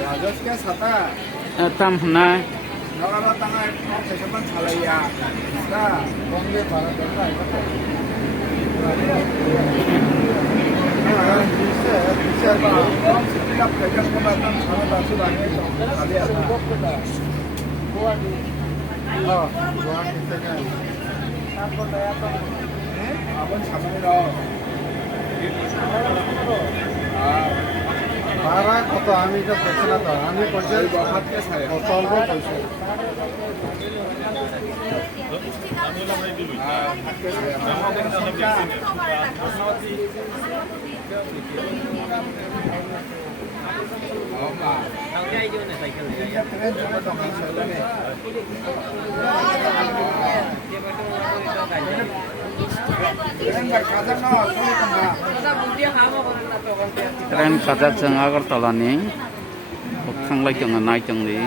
Rajasnya sata. tam na Nara tanga kesapan salaya. Nah, bangge barang berita itu. bisa bang. Setiap kerja kemarin sama batu lagi kali ada. Oh, buat kita kan. Abang sama ni loh. ভাড়া কত আমি তো দেখছি না তো আমি পয়সা কত অল্প পয়সা tren kajak jeng Agartala ni thanglai jeng nai jeng ni